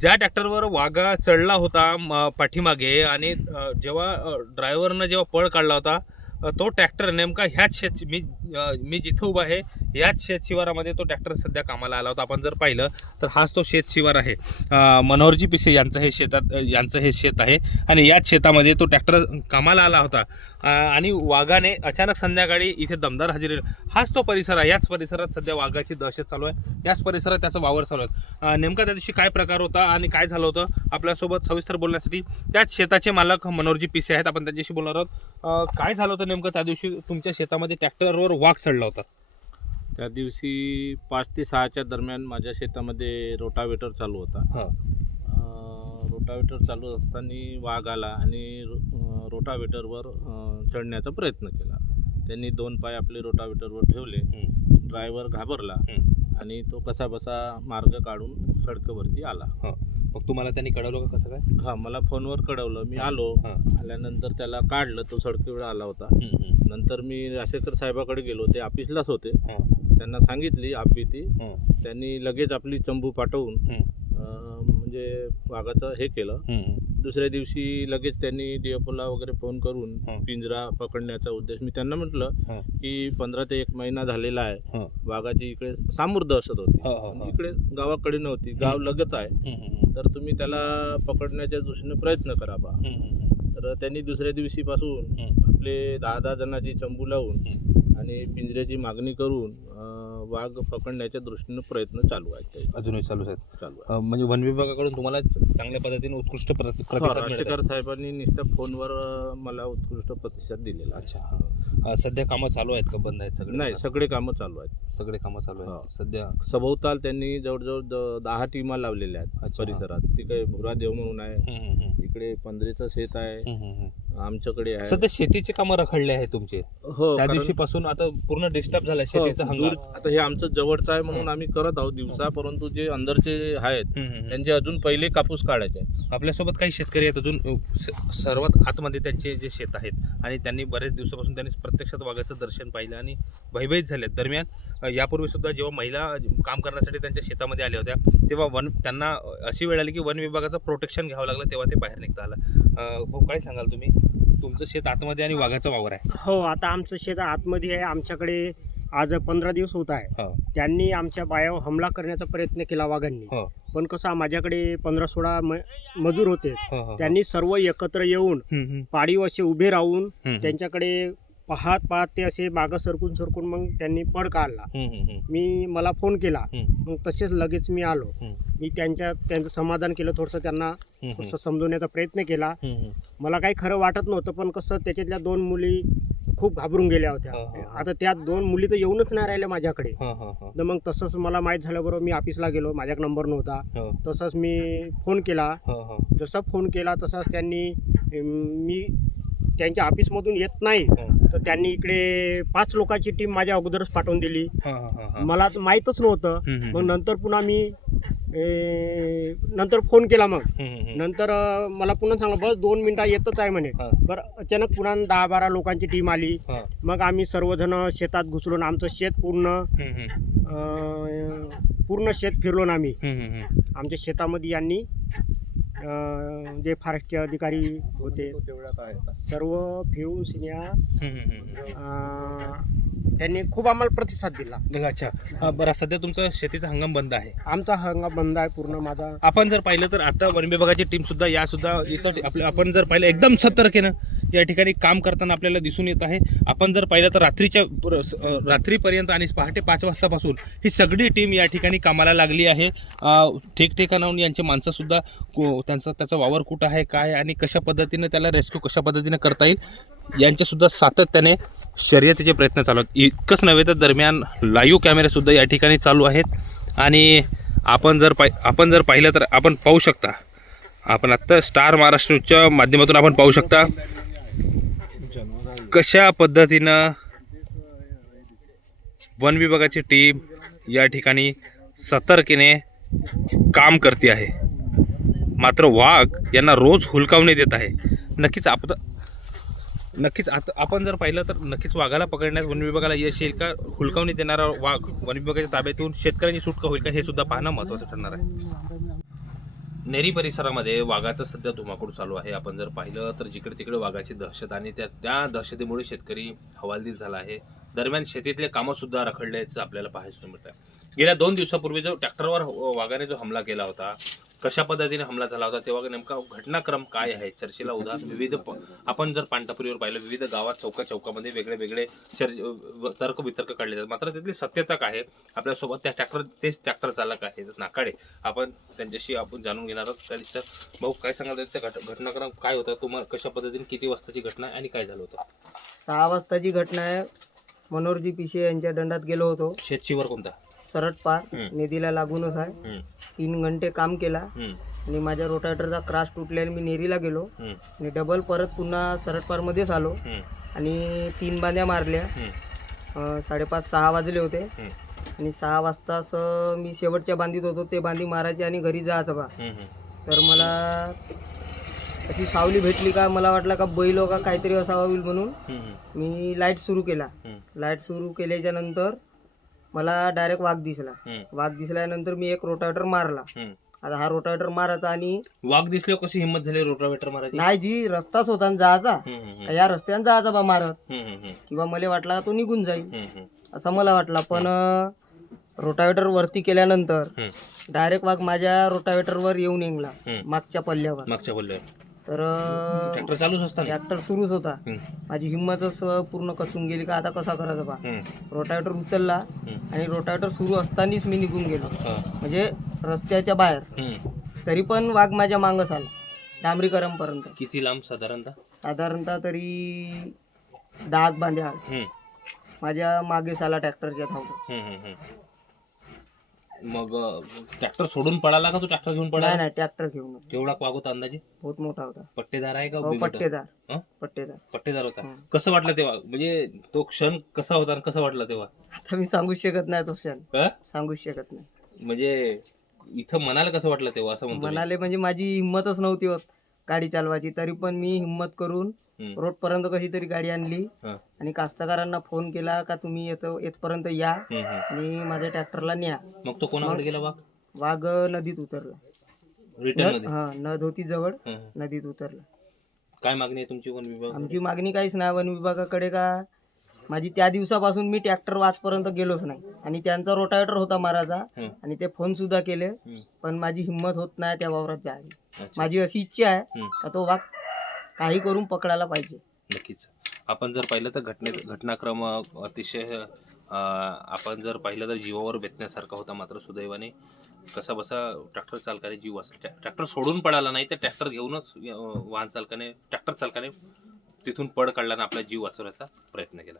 ज्या ट्रॅक्टरवर वाघा चढला होता पाठीमागे आणि जेव्हा ड्रायव्हरनं जेव्हा पळ काढला होता तो ट्रॅक्टर नेमका ह्याच शेत मी मी जिथं उभा आहे याच शेत शिवारामध्ये तो ट्रॅक्टर सध्या कामाला आला होता. आपण जर पाहिलं तर हाच तो शेत शिवार आहे. मनोहरजी पिसे यांचं हे शेतात यांचं हे शेत आहे. आणि याच शेतामध्ये तो ट्रॅक्टर कामाला आला होता. आणि वाघाने अचानक संध्याकाळी इथे दमदार हजेरी हाच तो परिसर आहे. याच परिसरात सध्या वाघाची दहशत चालू आहे. याच परिसरात त्याचा वावर चालू आहे. नेमका त्या दिवशी काय प्रकार होता आणि काय झालं होतं आपल्यासोबत सविस्तर बोलण्यासाठी त्याच शेताचे मालक मनोहरजी पिसे आहेत. आपण त्यांच्याशी बोलणार आहोत. काय झालं होतं नेमकं त्या दिवशी? तुमच्या शेतामध्ये ट्रॅक्टरवर वाघ चढला होता. त्या दिवशी पाच ते सहाच्या दरम्यान माझ्या शेतामध्ये रोटावेटर चालू होता. हा. अं, रोटावेटर चालू असताना वाघ आला आणि रो- रोटावेटरवर अं, चढण्याचा प्रयत्न केला. त्यांनी दोन पाय आपले रोटावेटरवर ठेवले. ड्रायव्हर घाबरला आणि तो कसा बसा मार्ग काढून सडकवरती आला. मग तुम्हाला त्यांनी कळवलं का कसं काय? हा मला फोनवर कळवलं. मी आलो. हा. आल्यानंतर त्याला काढलं. तो सडकीवर आला होता. नंतर मी राशेकर साहेबाकडे गेलो. ते ऑफिसलाच होते. त्यांना सांगितली आपली ती त्यांनी लगेच आपली चंबू पाठवून म्हणजे वाघाचं हे केलं. दुसऱ्या दिवशी लगेच त्यांनी डीएफओला वगैरे फोन करून. पिंजरा पकडण्याचा उद्देश मी त्यांना म्हटलं. की पंधरा ते एक महिना झालेला आहे. वाघाची इकडे सामूर्द असत होती. इकडे गावाकडे नव्हती गाव लगत आहे. तर तुम्ही त्याला पकडण्याच्या दृष्टीने प्रयत्न करा बा. तर त्यांनी दुसऱ्या दिवशीपासून आपले दहा दहा जणांची चंबू लावून आणि पिंजऱ्याची मागणी करून वाघ पकडण्याच्या दृष्टीने प्रयत्न चालू आहेत. अजूनही चालूच आहेत चालू म्हणजे वन विभागाकडून तुम्हाला चांगल्या पद्धतीने उत्कृष्ट प्रति- प्रतिसाद. साहेबांनी नुसतं फोनवर मला उत्कृष्ट प्रतिसाद दिलेला अच्छा सध्या कामं चालू आहेत का बंद आहेत सगळे नाही सगळे कामं चालू आहेत सगळे कामं चालू आहेत. सध्या सभोवताल त्यांनी जवळजवळ दहा टीमा लावलेल्या आहेत. परिसरात तिकडे भुरा देव म्हणून आहे. इकडे पंधरेचं शेत आहे. आमच्याकडे आहे. सध्या शेतीचे कामं रखडले आहेत तुमचे. हो त्या कारण- दिवशी पासून आता पूर्ण डिस्टर्ब झालाय हो, शेतीचा हंगाम. दूर- आता हे आमचं जवळचं आहे म्हणून आम्ही करत आहोत दिवसा परंतु जे अंदरचे आहेत हम्म, हम्म, हम्म. त्यांचे अजून पहिले कापूस काढायचे आहेत. आपल्यासोबत काही शेतकरी आहेत अजून. अ, स- सर्वात आतमध्ये त्यांचे जे शेत आहेत आणि त्यांनी बरेच दिवसापासून त्यांनी प्रत्यक्षात वाघाचं दर्शन पाहिलं आणि भयभीत झाले दरम्यान अ, यापूर्वी सुद्धा जेव्हा महिला काम करण्यासाठी त्यांच्या शेतामध्ये आल्या होत्या तेव्हा वन त्यांना अशी वेळ आली की वन विभागाचं प्रोटेक्शन घ्यावं लागलं तेव्हा ते बाहेर निघता आलं. अ, भाऊ काय सांगाल तुम्ही? तुमचं शेत आतमध्ये आणि वाघाचा वावर आहे. हो आता आमचं शेत आतमध्ये आहे. आमच्याकडे आज पंधरा दिवस होत आहे. हो. त्यांनी आमच्या बायावर हमला करण्याचा प्रयत्न केला वाघांनी. हो. पण कसं माझ्याकडे पंधरा सोळा म- मजूर होते. हो, हो, हो. त्यांनी सर्व एकत्र येऊन हम्म, हम्म, पाळीव असे उभे राहून हम्म, त्यांच्याकडे पाहत पाहत ते असे मागं सरकून सरकून मग त्यांनी पड काढला. मी मला फोन केला. मग तसेच लगेच मी आलो. मी त्यांच्या त्यांचं समाधान केलं थोडंसं त्यांना थोडंसं समजवण्याचा प्रयत्न केला. मला काही खरं वाटत नव्हतं पण कसं त्याच्यातल्या दोन मुली खूप घाबरून गेल्या होत्या. आता त्या दोन मुली तर येऊनच नाही राहिल्या माझ्याकडे. तर मग तसंच मला माहीत झाल्याबरोबर मी ऑफिसला गेलो माझ्याकडे नंबर नव्हता. तसंच मी फोन केला. जसा फोन केला तसाच त्यांनी मी त्यांच्या ऑफिसमधून येत नाही हो. तर त्यांनी इकडे पाच लोकांची टीम माझ्या अगोदरच पाठवून दिली. मला माहीतच नव्हतं मग नंतर पुन्हा मी ए, नंतर फोन केला मग. नंतर मला पुन्हा सांगलं बस दोन मिनिटात येतच आहे म्हणे. बरं अचानक पुन्हा दहा बारा लोकांची टीम आली. मग आम्ही सर्वजण शेतात घुसलो आमचं शेत पूर्ण पूर्ण शेत फिरलो ना आम्ही. आमच्या शेतामध्ये यांनी अं, जे फॉरेस्टचे अधिकारी होते सर्व फिरून सिन्या. अं, त्यांनी खूप आम्हाला प्रतिसाद दिला. अच्छा. हा, बरं सध्या तुमचा शेतीचा हंगाम बंद आहे. आमचा हंगाम बंद आहे पूर्ण माझा. आपण जर पाहिलं तर आता वन विभागाची टीम सुद्धा या सुद्धा इथं आपल्या आपण जर पाहिलं एकदम सतर्केनं या ठिकाणी काम करताना आपल्याला दिसून येत आहे. आपण जर पाहिलं तर रात्रीच्या स- रात्रीपर्यंत आणि पहाटे पाच वाजतापासून ही सगळी टीम या ठिकाणी कामाला लागली आहे. ठिकठिकाणाहून यांचे माणसंसुद्धा को- त्यांचा त्याचा वावर कुठं आहे काय आहे आणि कशा पद्धतीनं त्याला रेस्क्यू कशा पद्धतीनं करता येईल यांच्यासुद्धा सातत्याने शर्यतीचे प्रयत्न चालू आहेत. इतकंच नव्हे तर दरम्यान लाईव्ह कॅमेरेसुद्धा या ठिकाणी चालू आहेत. आणि आपण जर पा आपण जर पाहिलं तर आपण पाहू शकता आपण आत्ता स्टार महाराष्ट्रच्या माध्यमातून आपण पाहू शकता कशा पद्धतीनं वन विभागाची टीम या ठिकाणी सतर्कीने काम करते आहे? मात्र वाघ यांना रोज हुलकावणी देत आहे. नक्कीच आप नक्कीच आता आपण जर पाहिलं तर नक्कीच वाघाला पकडण्यात वन विभागाला यश येईल का? हुलकावणी देणारा वाघ वन विभागाच्या ताब्यातून शेतकऱ्यांची सुटका होईल का? हे सुद्धा पाहणं महत्त्वाचं ठरणार आहे. नेरी परिसरामध्ये वाघाचा सध्या धुमाकूळ चालू आहे. आपण जर पाहिलं तर जिकडे तिकडे वाघाची दहशत आणि त्या त्या दहशतीमुळे शेतकरी हवालदिल झाला आहे. दरम्यान शेतीतले कामं सुद्धा रखडल्याचं आपल्याला पाहायला मिळत आहे गेल्या दोन दिवसापूर्वी जो ट्रॅक्टरवर वाघाने जो हमला केला होता कशा पद्धतीने हमला झाला होता तेव्हा नेमका घटनाक्रम काय आहे? चर्चेला उदाहरण विविध आपण जर पांढरपुरीवर पाहिलं विविध गावात चौका चौकामध्ये वेगळे वेगळे चर्च तर्क वितर्क काढले जातात. मात्र त्यातली सत्यता काय आहे? आपल्यासोबत त्या ट्रॅक्टर तेच ट्रॅक्टर चालक आहे नाकाडे. आपण त्यांच्याशी आपण जाणून घेणार आहोत. त्या भाऊ काय सांगाल? त्या घट घटनाक्रम काय होता? तुम्हाला कशा पद्धतीने किती वाजताची घटना आहे आणि काय झालं होतं? सहा वाजताची घटना आहे. मनोहरजी पिशे यांच्या दंडात गेलो होतो. शेतशीवर कोणता? सरट पार. नदीला लागूनच आहे. तीन घंटे काम केला. आणि माझ्या रोटावेटरचा क्रॅश तुटल्याने मी नेरीला गेलो. आणि डबल परत पुन्हा सरट पारमध्येच आलो आणि तीन बांध्या मारल्या. अं, साडेपाच सहा वाजले होते. आणि सहा वाजता असं मी शेवटच्या बांधीत होतो. ते बांधी मारायचे आणि घरी जायचं बा. तर मला अशी सावली भेटली का मला वाटलं का बैल का काहीतरी असावा होईल म्हणून मी लाइट सुरू केला. लाइट सुरू केल्याच्यानंतर मला डायरेक्ट वाघ दिसला. वाघ दिसल्यानंतर मी एक रोटावेटर मारला. आता हा रोटावेटर मारायचा आणि वाघ दिसल्यावर कशी हिंमत झाली रोटावेटर मारायची? नाही जी रस्ताच होता जायचा या रस्त्यानं जायचा बा मारत. किंवा मला वाटला तो निघून जाईल. असं मला वाटला. पण रोटावेटर वरती केल्यानंतर डायरेक्ट वाघ माझ्या रोटावेटरवर येऊन येंगला. मागच्या पल्ल्यावर. मागच्या बोलले तर ट्रॅक्टर चालूच असताना ट्रॅक्टर सुरूच होता. माझी हिंमतच पूर्ण कचून गेली का आता कसा करायचा बा? रोटावेटर उचलला. आणि रोटावेटर सुरू असतानाच मी निघून गेलो. म्हणजे रस्त्याच्या बाहेर. तरी पण वाघ माझ्या मागच आला डांबरीकरमपर्यंत किती लांब साधारणतः? साधारणतः तरी दहा बांधे आले हम्म, माझ्या मागेच आला ट्रॅक्टरच्या धावतो. मग ट्रॅक्टर सोडून पळाला का तू ट्रॅक्टर घेऊन पळाला? नाही ट्रॅक्टर घेऊन केवढा वाघ होता अंदाजे? बहुत मोठा होता. पट्टेदार आहे का हो? पट्टेदार. हं? पट्टेदार. पट्टेदार होता. हं. कसं वाटलं तेव्हा? म्हणजे तो क्षण कसा होता आणि कसं वाटलं तेव्हा? आता मी सांगू शकत नाही तो क्षण. हं? सांगू शकत नाही. म्हणजे इथं मनाला कसं वाटलं तेव्हा असं म्हणतो मी. म्हणाले म्हणजे माझी हिंमतच नव्हती होत गाडी चालवायची तरी पण मी हिंमत करून रोड पर्यंत कशी तरी गाडी आणली. आणि कास्तकारांना फोन केला का तुम्ही येतो येतपर्यंत या. आणि माझ्या ट्रॅक्टरला न्या. मग तो कोणाकडे गेला वाघ? वाघ नदीत उतरला. हा नद होती जवळ. नदीत उतरला. काय मागणी आहे तुमची वन विभाग आमची मागणी काहीच नाही. वन विभागाकडे का? माझी त्या दिवसापासून मी ट्रॅक्टर वाचपर्यंत गेलोच नाही. आणि त्यांचा रोटावेटर होता मारायचा हं. आणि ते फोन सुद्धा केले. पण माझी हिंमत होत नाही त्या वावरात जायची. माझी अशी इच्छा आहे. का तो वाघ काही करून पकडायला पाहिजे. नक्कीच. आपण जर पाहिलं तर घटने घटनाक्रम अतिशय आपण जर पाहिलं तर जीवावर बेतण्यासारखा होता मात्र सुदैवाने. कसा बसा ट्रॅक्टर चालकाने जीव वाचला. ट्रॅक्टर सोडून पडाला नाही तर ट्रॅक्टर घेऊनच वाहन चालकाने ट्रॅक्टर चालकाने तिथून पड काढल्यानं आपला जीव वाचवण्याचा प्रयत्न केला.